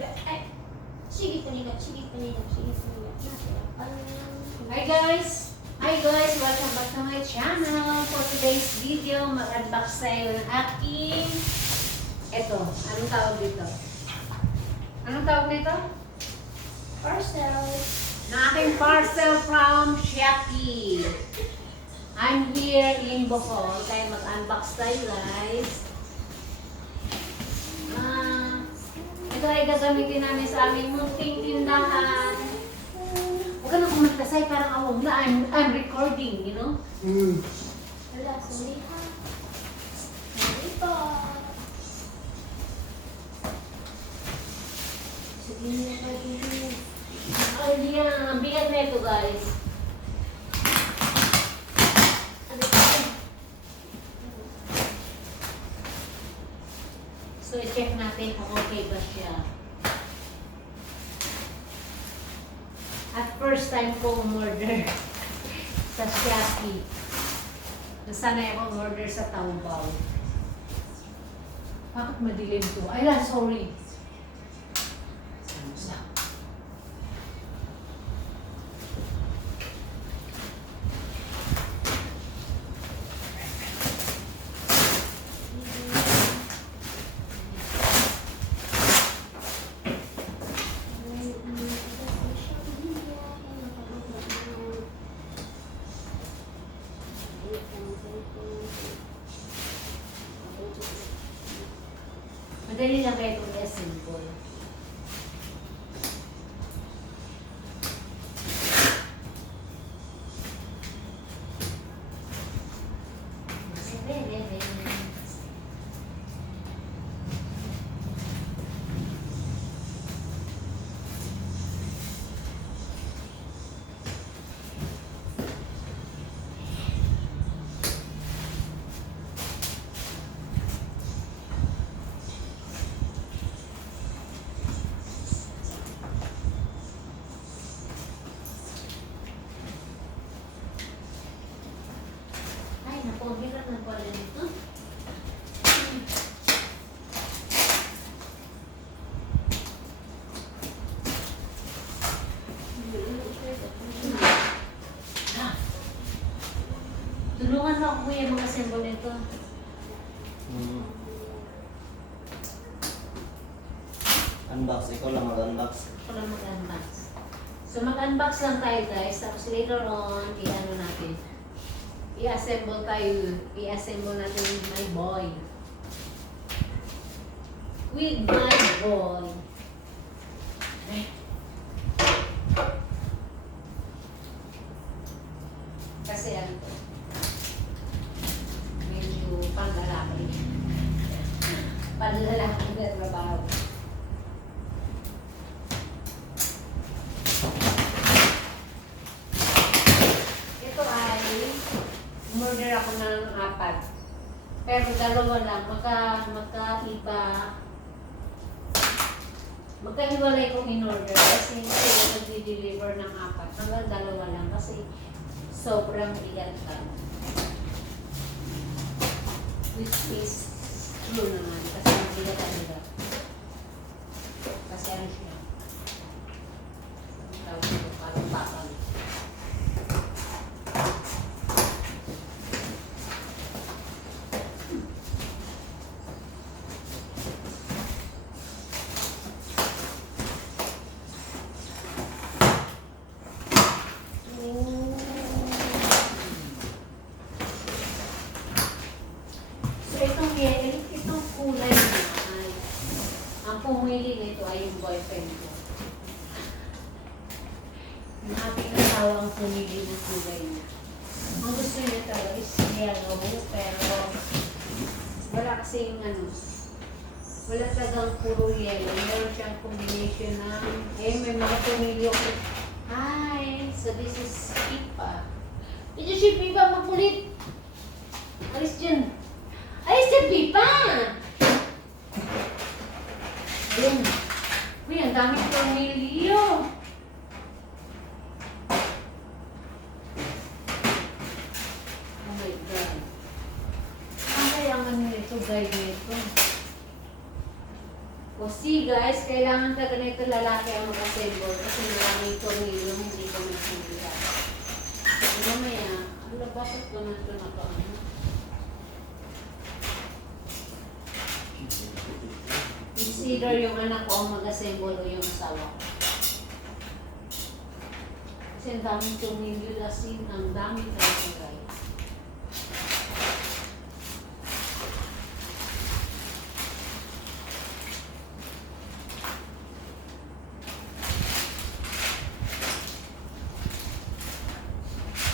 Ay, sige pa nila. Hi guys! Welcome back to my channel. For today's video, mag-unbox tayo ng aking... Ito, anong tawag dito? Anong tawag dito? Parcel. Na aking parcel from Shopee. I'm here in Bohol, kaya mag-unbox tayo guys. Ito ay gagamitin namin sa aming munting tindahan. Huwag ka na kumantasay, parang awang na. I'm recording, you know? Wala, sorry ha. Sorry po. Sabihin niya pa din. Oh, yeah. Ang bigat na ito, guys. So, i-check natin kung okay ba siya. At first time ko umorder sa Shopee. Nasanay ako umorder sa Taobao. Bakit madilim to? Ay, sorry. Madali lang kayo kung simple. Naku, hirap ng pala nito. Tulungan mo ako kuya mga symbol nito. Unbox, ikaw lang mag-unbox. Ako lang mag-unbox. So mag-unbox lang tayo guys. Tapos later on, i-ano natin. I-assemble tayo. I-assemble natin with my boy. With my boy. Kasi ano to? Medyo panglalaki. Panglalaki na trabaho. Umorder ako ng 4. Pero dalawa lang. Magkahiwalay kong in-order. Kasi hindi ko nag-deliver ng 4. Hanggang 2 lang. Kasi sobrang iyan ka. Which is true naman. Kasi mabigat talaga. Kasi ano siya. Ang tawag ko parang bakal. Itong kulay niya ay, ang pumili nito ay yung boyfriend ko. Yung ating asawa ang pumili ng kulay niya. Ang gusto niya talaga is yellow, pero wala kasi yung wala talagang puro yellow. Meron siyang combination ng, may mga pumili ako. Hi! So this is Pipa. Ito si Pipa, magkulit! Alis dyan! Ay, si Pipa! Ayun. Uy, ang dami pumilyo. Oh my God. Ang kaya ang ano nito, guide nito. O see guys, kailangan ka ganito lalaki ang mag-assemble kasi maraming tornilyo hindi ko masindihan. Mamaya, ano bakit naman ito nakaano? Consider yung anak ko ang mag-assemble o yung asawa ko. Kasi ang daming tornilyo kasi ang daming talaga guys.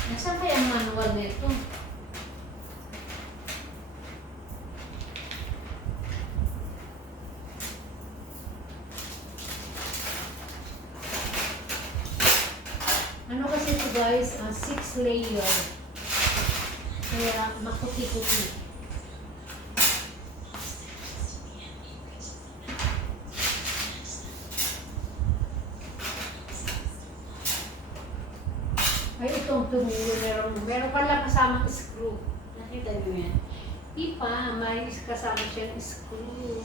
Nasaan kaya ang manual nito? Ano kasi ito guys, 6 layer. Kaya makuti-kuti. Ay, itong tumilo, meron pala kasamang screw. Nakita niyo yan? Ipa, may kasama siyang screw.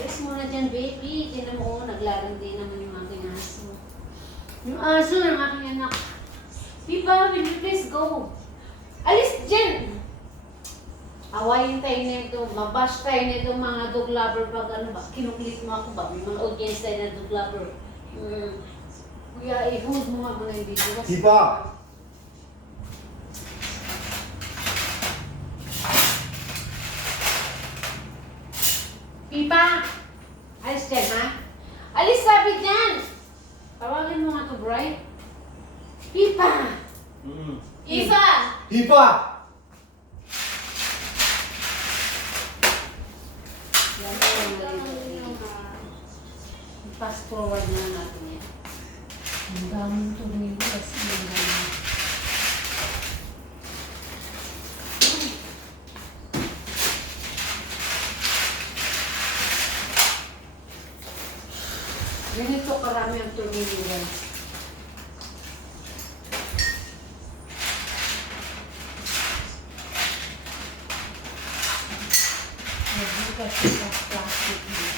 Alis muna dyan, baby. Tinan mo, naglarandi naman yung aking aso. Yung aso ng aking anak. Pipa, will you please go? Alis dyan! Awayin tayo nito, mabash tayo nito mga dog lover pag ano ba, kinuklit mo ako ba? May mga audience tayo na dog lover. Kuya, i-hold mo nga muna yung video. Kasi Pipa! Pipa! Alis dyan, ha? Alis sabi dyan! Tawagin mo nga to, Bright. Pipa! Ifa! Pipa! Yan mo yung ganito. Fast forward na natin yan. Ang daming tumili kasi yung daming. Ganito karami ang tumili guys. Nagbukas siya sa plastic niya.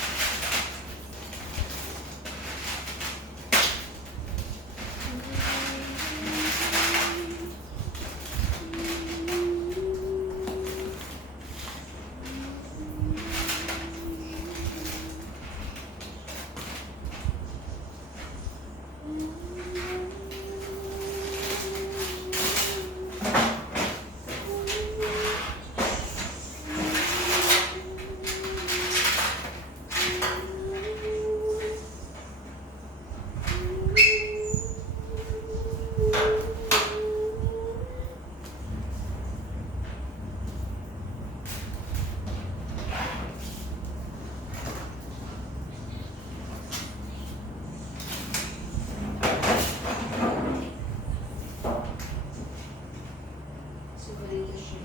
Sigurito siya.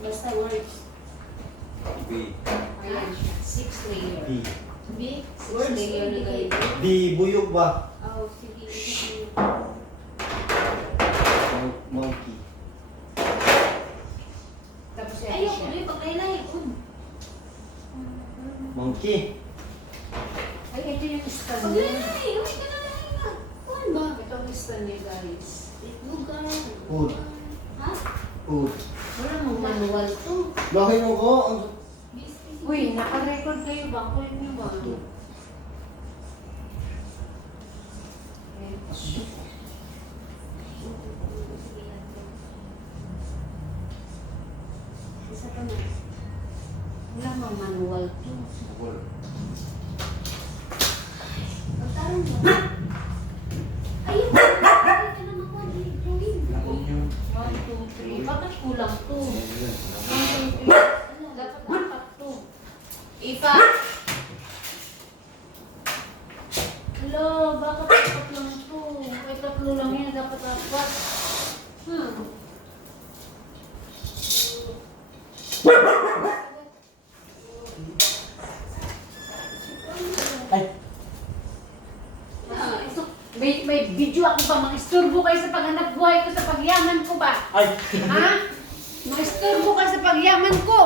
Basta words. B. Ayan siya. 6 layer. B. B? 6 layer na ganito. Di buyog ba? Oh, sige. Monkey. Tapos ito Ayoko siya. din, paglaylay. Monkey. Ay, ito yung stand niya. Paglaylay! Uy, ka na lang. Kuhan ba? Ito ang stand niya guys. Lugar. Food. Ha? Food. Wala mong manual to. Bakit mo ko? Uy, naka-record kayo ba? Kulit niyo ba? Okay. Isa pa na. Wala mang manual to. Magtarong mo. Ayoko. Ayoko ka naman ko. Drawing. 1, 2, 3. Bakit kulang to? 1, 2, 3. Dapat apat to. Ifa! Hello, bakit apat lang to? Ay, tatlo lang yan. Dapat apat. Ay! May video ako ba? Mga isturbo kayo sa paghanap buhay ko, sa pagyaman ko ba? Ay! Ha? Mga isturbo kayo sa pagyaman ko.